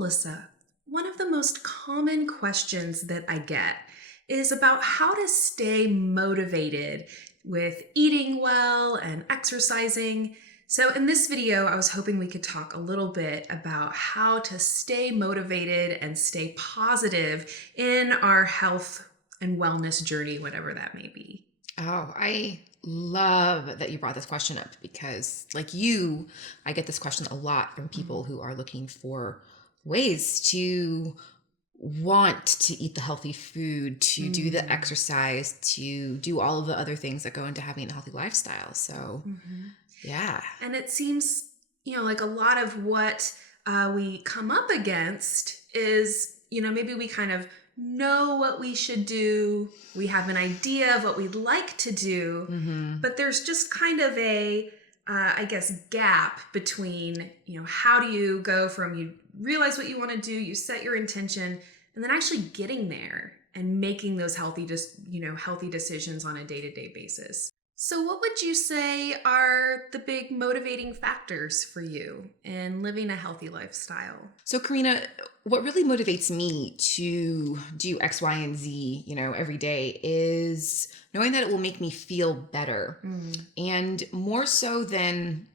Melissa. One of the most common questions that I get is about how to stay motivated with eating well and exercising. So in this video, I was hoping we could talk a little bit about how to stay motivated and stay positive in our health and wellness journey, whatever that may be. Oh, I love that you brought this question up because, like you, I get this question a lot from people who are looking for ways to want to eat the healthy food, to do the exercise, to do all of the other things that go into having a healthy lifestyle. So, yeah. And it seems, like a lot of what we come up against is, maybe we kind of know what we should do. We have an idea of what we'd like to do, but there's just kind of a, gap between, how do you go from you realize what you want to do, you set your intention, and then actually getting there and making those healthy decisions on a day-to-day basis. So what would you say are the big motivating factors for you in living a healthy lifestyle? So, Corrina, what really motivates me to do X, Y, and Z, every day is knowing that it will make me feel better. And more so than,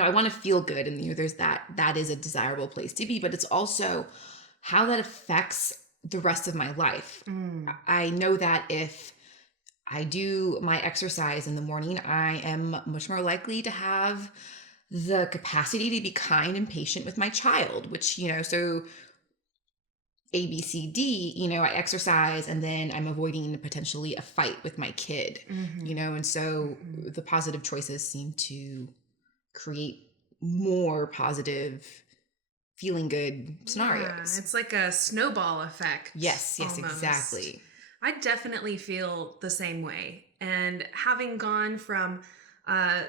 I want to feel good. And there's that is a desirable place to be, but it's also how that affects the rest of my life. I know that if I do my exercise in the morning, I am much more likely to have the capacity to be kind and patient with my child, which, so A, B, C, D, I exercise and then I'm avoiding potentially a fight with my kid, and so the positive choices seem to create more positive, feeling good scenarios. Yeah, it's like a snowball effect. Yes, almost. Exactly. I definitely feel the same way. And having gone from, as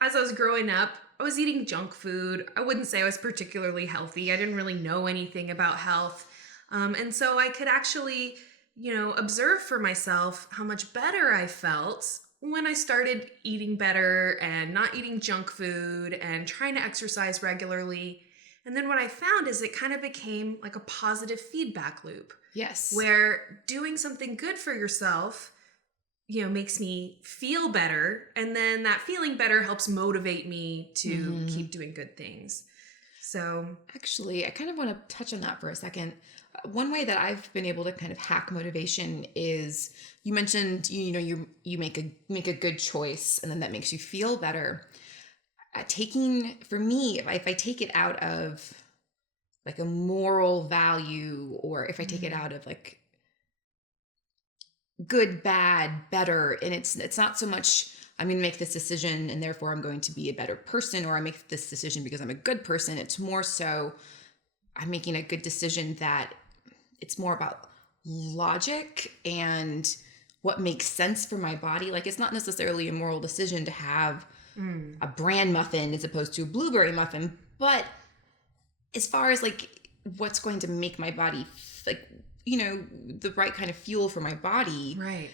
I was growing up, I was eating junk food. I wouldn't say I was particularly healthy. I didn't really know anything about health. And so I could actually, observe for myself how much better I felt when I started eating better and not eating junk food and trying to exercise regularly. And then what I found is it kind of became like a positive feedback loop. Yes. Where doing something good for yourself, makes me feel better. And then that feeling better helps motivate me to keep doing good things. So actually, I kind of want to touch on that for a second. One way that I've been able to kind of hack motivation is you mentioned, you make a good choice and then that makes you feel better. For me, if I take it out of like a moral value, or if I take it out of like good, bad, better, and it's not so much I'm going to make this decision and therefore I'm going to be a better person, or I make this decision because I'm a good person. It's more so I'm making a good decision that it's more about logic and what makes sense for my body. Like, it's not necessarily a moral decision to have a bran muffin as opposed to a blueberry muffin, but as far as like what's going to make my body like, the right kind of fuel for my body, right.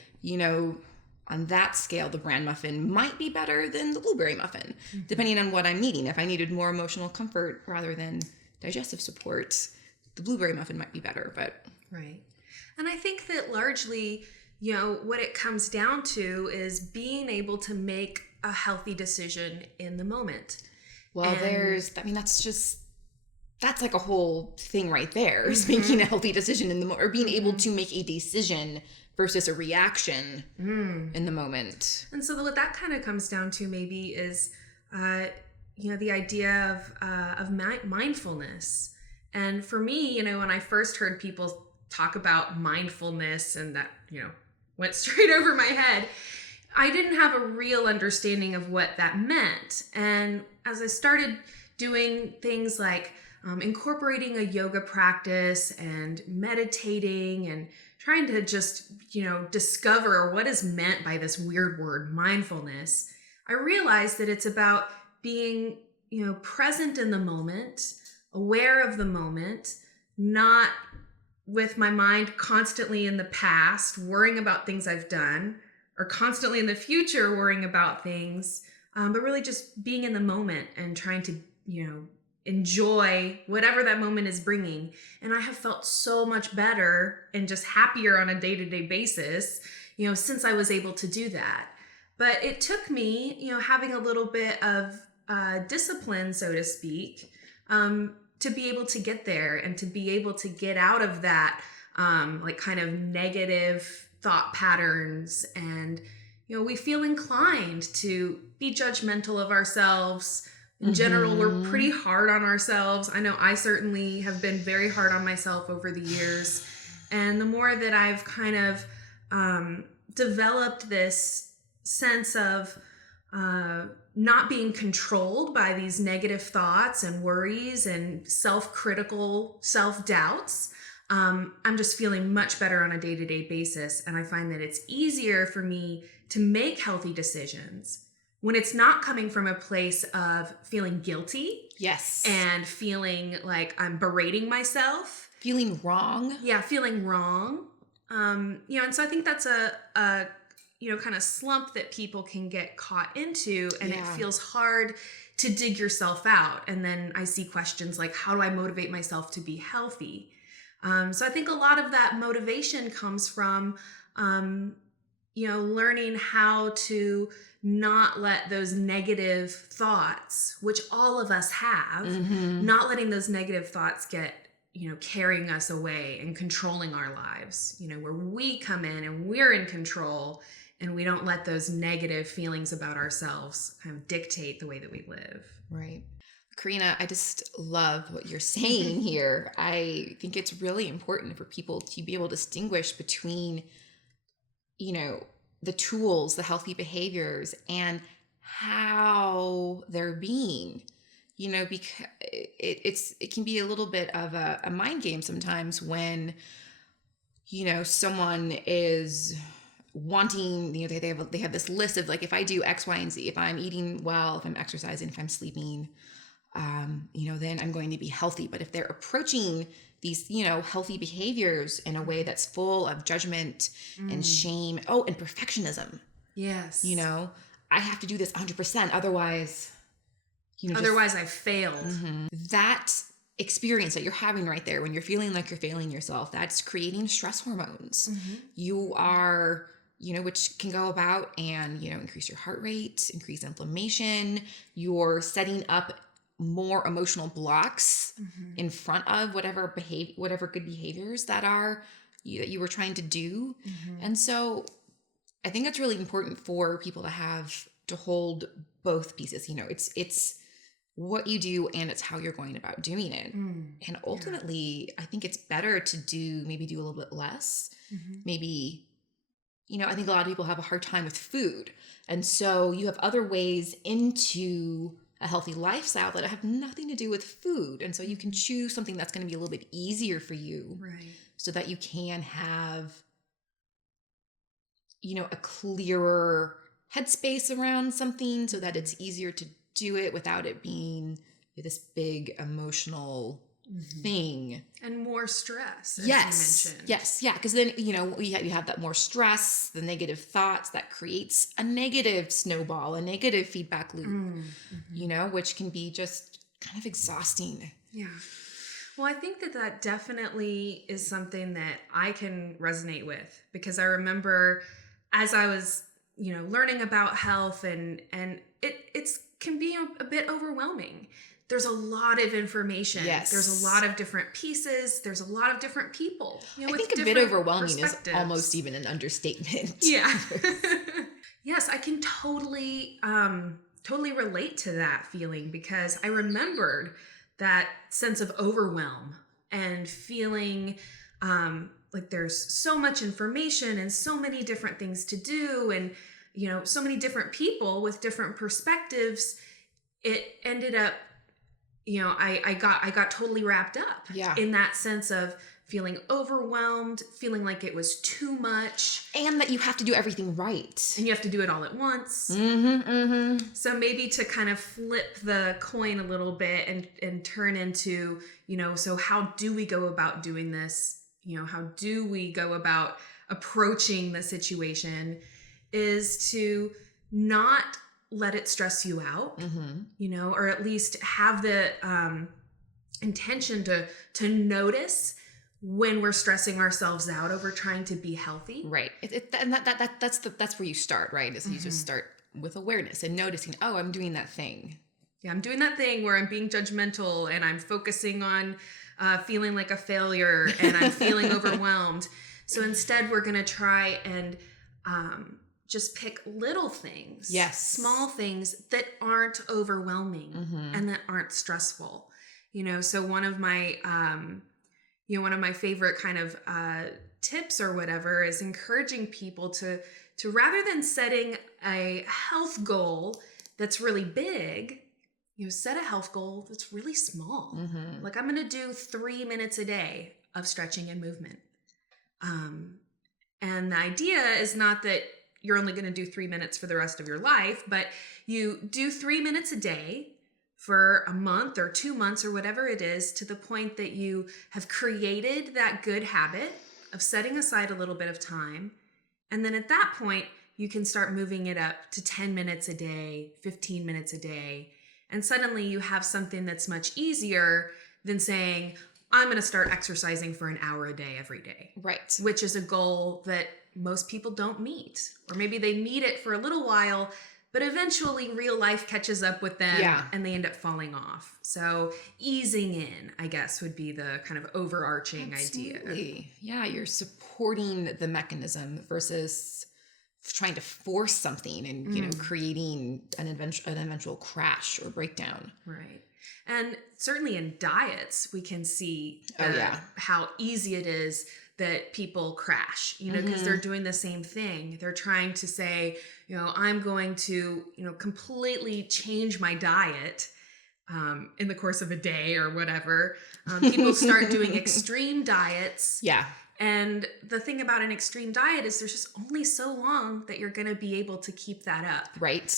On that scale, the bran muffin might be better than the blueberry muffin, depending on what I'm needing. If I needed more emotional comfort rather than digestive support, the blueberry muffin might be better, but. Right. And I think that largely, what it comes down to is being able to make a healthy decision in the moment. Well, that's like a whole thing right there, is making a healthy decision in the moment, or being able to make a decision versus a reaction in the moment. And so what that kind of comes down to maybe is, the idea of mindfulness. And for me, when I first heard people talk about mindfulness and that, went straight over my head, I didn't have a real understanding of what that meant. And as I started doing things like incorporating a yoga practice and meditating and trying to just, discover what is meant by this weird word, mindfulness, I realized that it's about being, present in the moment, aware of the moment, not with my mind constantly in the past, worrying about things I've done, or constantly in the future worrying about things, but really just being in the moment and trying to, enjoy whatever that moment is bringing. And I have felt so much better and just happier on a day-to-day basis, since I was able to do that. But it took me, having a little bit of discipline, so to speak, to be able to get there and to be able to get out of that like kind of negative thought patterns. And, we feel inclined to be judgmental of ourselves. In general, we're pretty hard on ourselves. I know I certainly have been very hard on myself over the years. And the more that I've kind of developed this sense of not being controlled by these negative thoughts and worries and self-critical self-doubts, I'm just feeling much better on a day-to-day basis. And I find that it's easier for me to make healthy decisions when it's not coming from a place of feeling guilty. Yes. And feeling like I'm berating myself. Feeling wrong. Yeah, feeling wrong. And so I think that's a kind of slump that people can get caught into, and it feels hard to dig yourself out. And then I see questions like, how do I motivate myself to be healthy? So I think a lot of that motivation comes from, learning how to not let those negative thoughts, which all of us have, not letting those negative thoughts get, carrying us away and controlling our lives, where we come in and we're in control and we don't let those negative feelings about ourselves kind of dictate the way that we live. Right. Corrina, I just love what you're saying here. I think it's really important for people to be able to distinguish between, the tools, the healthy behaviors, and how they're being, because it can be a little bit of a mind game sometimes when, someone is wanting, they have this list of like, if I do X, Y, and Z, if I'm eating well, if I'm exercising, if I'm sleeping, then I'm going to be healthy. But if they're approaching these, healthy behaviors in a way that's full of judgment and shame, and perfectionism. Yes. I have to do this 100%. Otherwise, otherwise I failed. That experience that you're having right there when you're feeling like you're failing yourself, that's creating stress hormones. You are, which can go about and, increase your heart rate, increase inflammation. You're setting up more emotional blocks in front of whatever good behaviors that you were trying to do. And so I think it's really important for people to hold both pieces. It's what you do and it's how you're going about doing it. And ultimately, I think it's better to do a little bit less. Maybe, I think a lot of people have a hard time with food. And so you have other ways into a healthy lifestyle that have nothing to do with food. And so you can choose something that's going to be a little bit easier for you. Right. So that you can have, a clearer headspace around something so that it's easier to do it without it being this big emotional thing. And more stress, as yes. you mentioned. Yes. Yeah. Because then, you have that more stress, the negative thoughts that creates a negative snowball, a negative feedback loop, which can be just kind of exhausting. Yeah. Well, I think that definitely is something that I can resonate with, because I remember as I was, learning about health and it can be a bit overwhelming. There's a lot of information. Yes. There's a lot of different pieces. There's a lot of different people. I think a bit overwhelming is almost even an understatement. Yeah. Yes, I can totally relate to that feeling, because I remembered that sense of overwhelm and feeling like there's so much information and so many different things to do and, so many different people with different perspectives. It ended up, I got totally wrapped up in that sense of feeling overwhelmed, feeling like it was too much. And that you have to do everything right. And you have to do it all at once. So maybe to kind of flip the coin a little bit and turn into, so how do we go about doing this? How do we go about approaching the situation, is to not let it stress you out, Mm-hmm. or at least have the intention to notice when we're stressing ourselves out over trying to be healthy. Right. That's where you start, right? Is you just start with awareness and noticing, oh, I'm doing that thing. Yeah, I'm doing that thing where I'm being judgmental and I'm focusing on feeling like a failure and I'm feeling overwhelmed. So instead, we're going to try and just pick little things, small things that aren't overwhelming and that aren't stressful. So one of my favorite kind of tips or whatever is encouraging people to rather than setting a health goal that's really big, set a health goal that's really small. Like, I'm going to do 3 minutes a day of stretching and movement. And the idea is not that you're only going to do 3 minutes for the rest of your life, but you do 3 minutes a day for a month or 2 months or whatever it is, to the point that you have created that good habit of setting aside a little bit of time. And then at that point, you can start moving it up to 10 minutes a day, 15 minutes a day. And suddenly you have something that's much easier than saying, I'm going to start exercising for an hour a day every day. Right. Which is a goal that most people don't meet. Or maybe they meet it for a little while, but eventually real life catches up with them and they end up falling off. So easing in, I guess, would be the kind of overarching idea. Yeah, you're supporting the mechanism versus trying to force something and creating an eventual crash or breakdown. Right. And certainly in diets, we can see how easy it is that people crash, because they're doing the same thing. They're trying to say, I'm going to, completely change my diet in the course of a day or whatever. People start doing extreme diets. Yeah. And the thing about an extreme diet is there's just only so long that you're going to be able to keep that up. Right.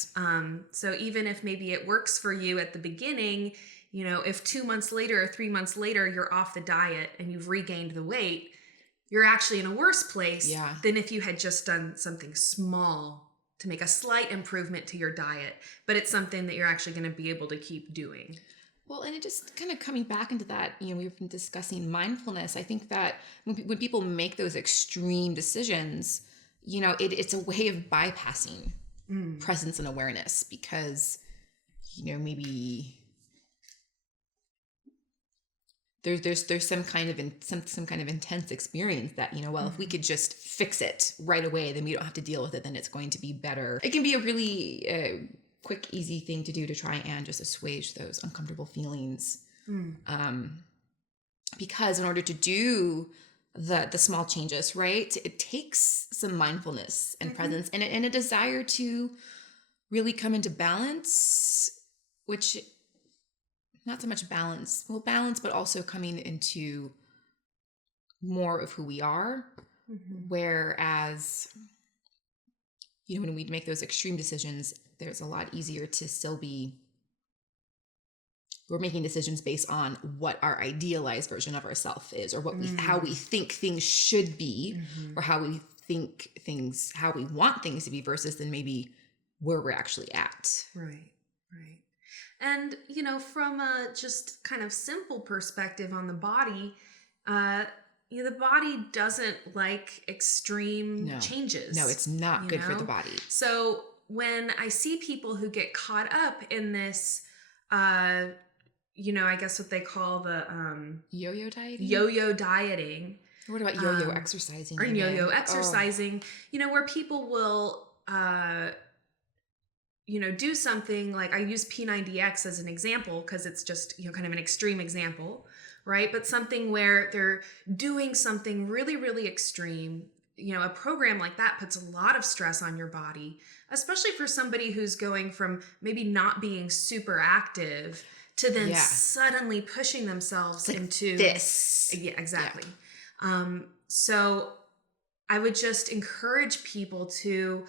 So even if maybe it works for you at the beginning, if 2 months later or 3 months later, you're off the diet and you've regained the weight, you're actually in a worse place than if you had just done something small to make a slight improvement to your diet, but it's something that you're actually going to be able to keep doing. Well, and it just kind of coming back into that, we've been discussing mindfulness. I think that when people make those extreme decisions, it's a way of bypassing presence and awareness, because, maybe there's some kind of intense experience that, if we could just fix it right away, then we don't have to deal with it, then it's going to be better. It can be a really quick, easy thing to do to try and just assuage those uncomfortable feelings. Because in order to do the small changes, right, it takes some mindfulness and presence and a desire to really come into balance, which not so much balance, but also coming into more of who we are. Whereas, when we make those extreme decisions, there's a lot easier to still we're making decisions based on what our idealized version of ourselves is, or what how we think things should be, or how we want things to be, versus then maybe where we're actually at. Right. And, from a just kind of simple perspective on the body, the body doesn't like extreme changes. No, it's not good for the body. So when I see people who get caught up in this, I guess what they call the yo-yo dieting. Yo-yo dieting. What about yo-yo exercising? Or yo-yo exercising, where people will do something like, I use P90X as an example because it's just, kind of an extreme example, right? But something where they're doing something really, really extreme. A program like that puts a lot of stress on your body, especially for somebody who's going from maybe not being super active to then suddenly pushing themselves into this. Yeah, exactly. Yeah. So I would just encourage people to,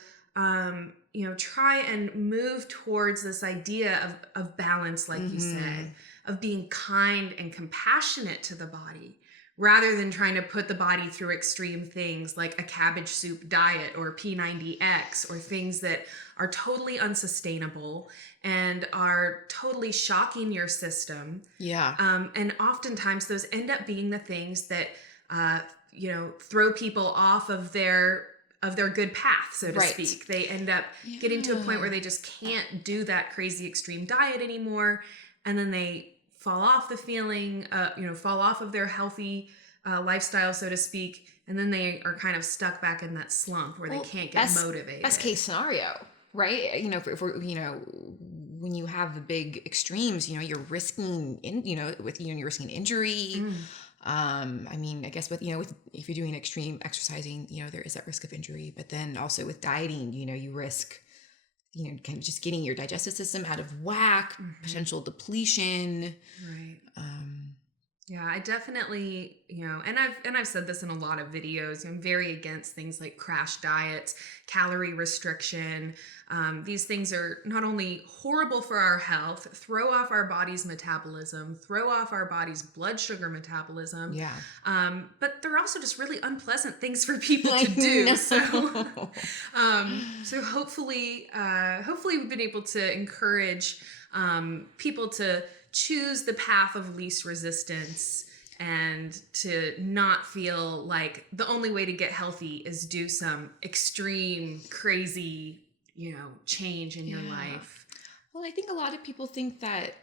try and move towards this idea of balance, like you said, of being kind and compassionate to the body, rather than trying to put the body through extreme things like a cabbage soup diet or P90X or things that are totally unsustainable and are totally shocking your system. Yeah. And oftentimes those end up being the things that, throw people off of their good path, so to speak. They end up getting to a point where they just can't do that crazy extreme diet anymore. And then they fall off fall off of their healthy lifestyle, so to speak. And then they are kind of stuck back in that slump where they can't get motivated. Best case scenario, right? If we're, when you have the big extremes, you're risking you're risking injury. I guess if you're doing extreme exercising, there is that risk of injury, but then also with dieting, you risk, kind of just getting your digestive system out of whack, potential depletion. Right. Yeah, I definitely, and I've said this in a lot of videos, I'm very against things like crash diets, calorie restriction. These things are not only horrible for our health, throw off our body's metabolism, throw off our body's blood sugar metabolism. Yeah. But they're also just really unpleasant things for people to do. So hopefully we've been able to encourage people to choose the path of least resistance and to not feel like the only way to get healthy is do some extreme, crazy, change in your life. Well, I think a lot of people think that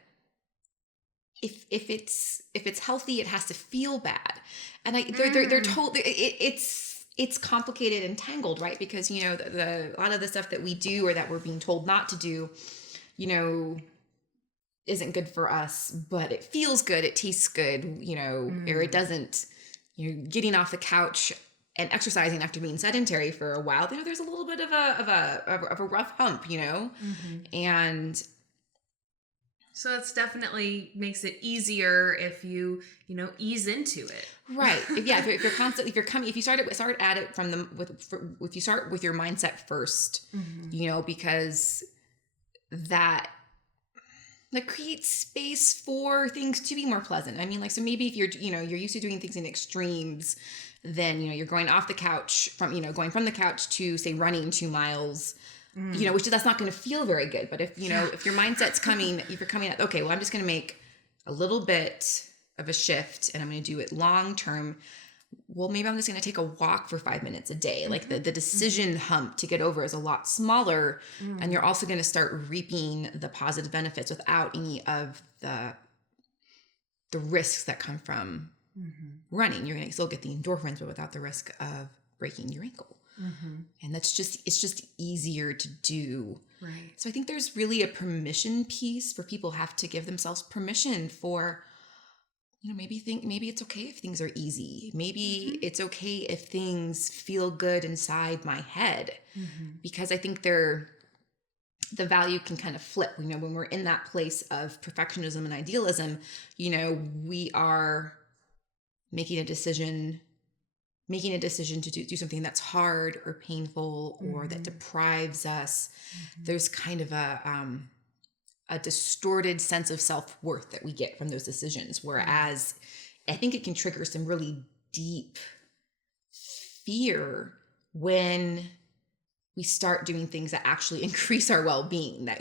if it's healthy, it has to feel bad, and they're told it's complicated and tangled, right? Because a lot of the stuff that we do or that we're being told not to do, isn't good for us, but it feels good, it tastes good, or it doesn't. Getting off the couch and exercising after being sedentary for a while, there's a little bit of a rough hump, and so it's definitely makes it easier if you ease into it, right? If you start at it if you start with your mindset first, because that creates space for things to be more pleasant. So maybe if you're used to doing things in extremes, then you're going off the couch going from the couch to say running 2 miles, that's not going to feel very good. But if if your mindset's if you're coming at, okay, well, I'm just going to make a little bit of a shift and I'm going to do it long term. Well, maybe I'm just going to take a walk for 5 minutes a day. Like the decision hump to get over is a lot smaller. And you're also going to start reaping the positive benefits without any of the risks that come from running. You're going to still get the endorphins, but without the risk of breaking your ankle. And it's just easier to do. Right. So I think there's really a permission piece where people have to give themselves permission for, maybe it's okay if things are easy. Maybe it's okay if things feel good inside my head, because I think the value can kind of flip. When we're in that place of perfectionism and idealism, we are making a decision to do something that's hard or painful or that deprives us. There's kind of a distorted sense of self-worth that we get from those decisions. Whereas I think it can trigger some really deep fear when we start doing things that actually increase our well-being, that,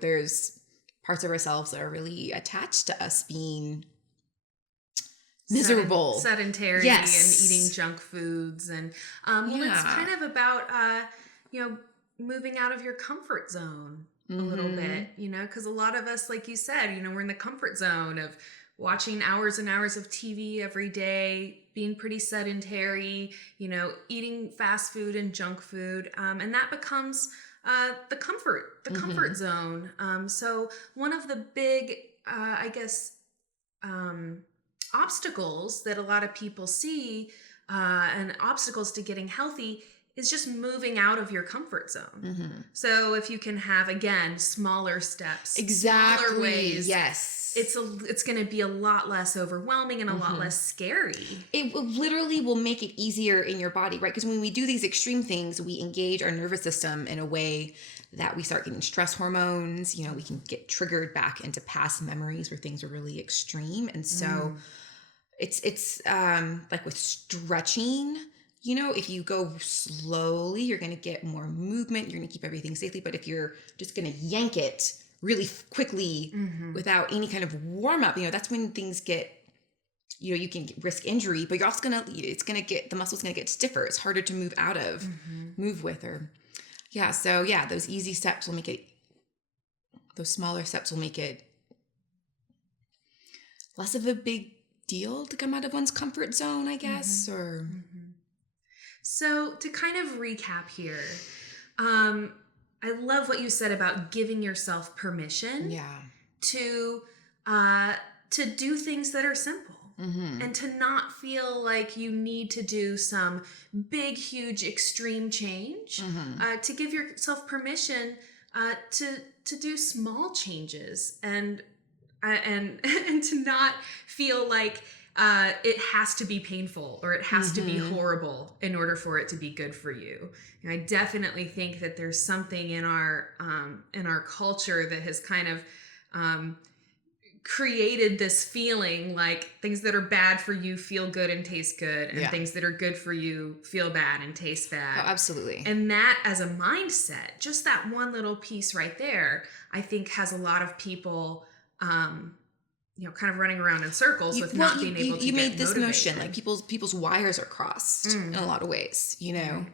there's parts of ourselves that are really attached to us being miserable, sedentary, and eating junk foods. And it's kind of about, moving out of your comfort zone a little bit, because a lot of us, like you said, we're in the comfort zone of watching hours and hours of TV every day, being pretty sedentary, eating fast food and junk food. And that becomes the comfort zone. So one of the big, obstacles that a lot of people see and obstacles to getting healthy is just moving out of your comfort zone. So if you can have, again, smaller steps, smaller ways, it's going to be a lot less overwhelming and a lot less scary. It literally will make it easier in your body, right? Because when we do these extreme things, we engage our nervous system in a way that we start getting stress hormones. We can get triggered back into past memories where things are really extreme. And so it's like with stretching, you know, if you go slowly, you're going to get more movement. You're going to keep everything safely. But if you're just going to yank it really quickly without any kind of warm up, you know, that's when things get, you know, you can risk injury, but you're also the muscle's going to get stiffer. It's harder to move out of, move with, or yeah. So yeah, those easy steps will make it, those smaller steps will make it less of a big deal to come out of one's comfort zone, I guess, or... So to kind of recap here, I love what you said about giving yourself permission to do things that are simple and to not feel like you need to do some big, huge, extreme change, to give yourself permission to do small changes and to not feel like it has to be painful or it has to be horrible in order for it to be good for you. And I definitely think that there's something in our culture that has kind of created this feeling like things that are bad for you feel good and taste good, and things that are good for you feel bad and taste bad. Oh, absolutely. And that as a mindset, just that one little piece right there, I think has a lot of people you know, kind of running around in circles with not being able to you get made this motivated. notion, like people's wires are crossed in a lot of ways, you know?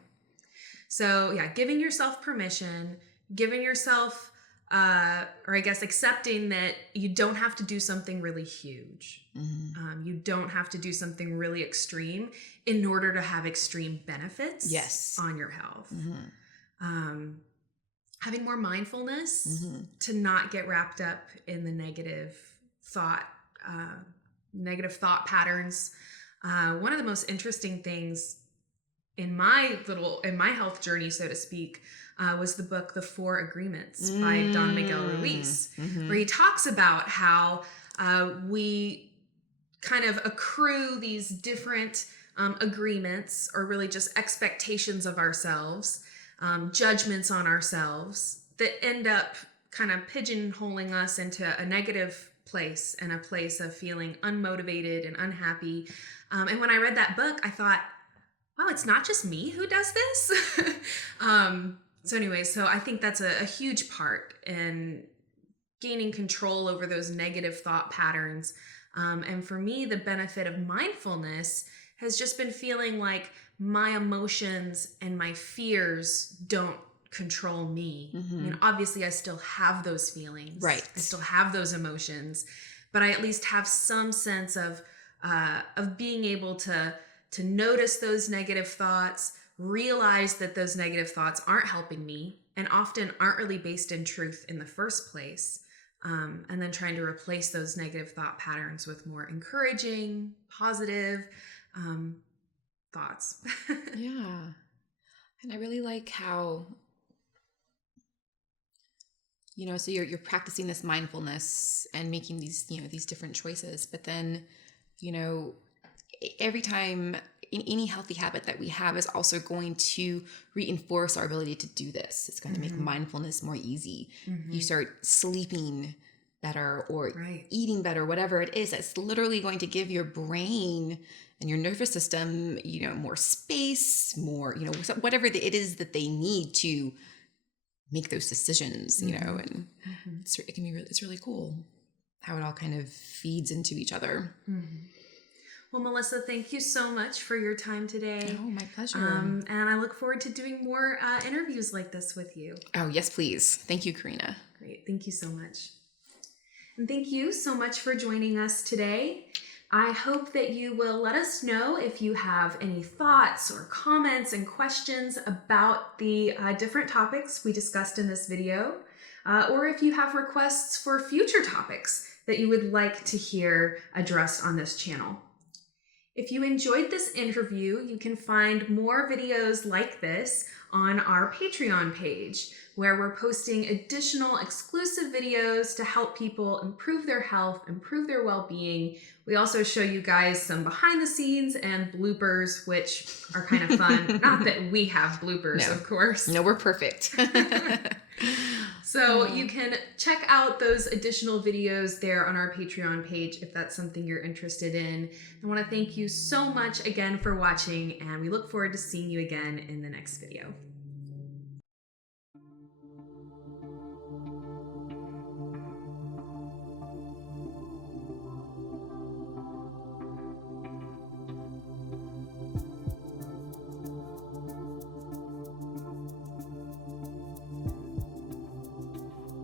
So yeah, giving yourself permission, giving yourself, or I guess accepting that you don't have to do something really huge. You don't have to do something really extreme in order to have extreme benefits on your health. Having more mindfulness to not get wrapped up in the negative thought patterns. One of the most interesting things in my health journey, so to speak, was the book The 4 Agreements by Don Miguel Ruiz, where he talks about how we kind of accrue these different agreements, or really just expectations of ourselves, judgments on ourselves that end up kind of pigeonholing us into a negative place and a place of feeling unmotivated and unhappy. And when I read that book, I thought, wow, it's not just me who does this. So anyway, so I think that's a huge part in gaining control over those negative thought patterns. And for me, the benefit of mindfulness has just been feeling like my emotions and my fears don't control me. I mean, obviously I still have those feelings. Right. I still have those emotions, but I at least have some sense of being able to notice those negative thoughts, realize that those negative thoughts aren't helping me and often aren't really based in truth in the first place. And then trying to replace those negative thought patterns with more encouraging, positive thoughts. Yeah. And I really like how, you know, so you're practicing this mindfulness and making these, you know, these different choices, but then, you know, every time in any healthy habit that we have is also going to reinforce our ability to do this. It's going to make mindfulness more easy. You start sleeping better or eating better, whatever it is. It's literally going to give your brain and your nervous system, you know, more space, more, you know, whatever it is that they need to make those decisions, you know, and it can be really, it's really cool how it all kind of feeds into each other. Well, Melissa, thank you so much for your time today. Oh, my pleasure. And I look forward to doing more interviews like this with you. Oh, yes, please. Thank you, Corrina. Great. Thank you so much. And thank you so much for joining us today. I hope that you will let us know if you have any thoughts or comments and questions about the different topics we discussed in this video, or if you have requests for future topics that you would like to hear addressed on this channel. If you enjoyed this interview, you can find more videos like this on our Patreon page, where we're posting additional exclusive videos to help people improve their health, improve their well-being. We also show you guys some behind the scenes and bloopers, which are kind of fun. Not that we have bloopers, of course. No, we're perfect. So you can check out those additional videos there on our Patreon page if that's something you're interested in. I want to thank you so much again for watching, and we look forward to seeing you again in the next video.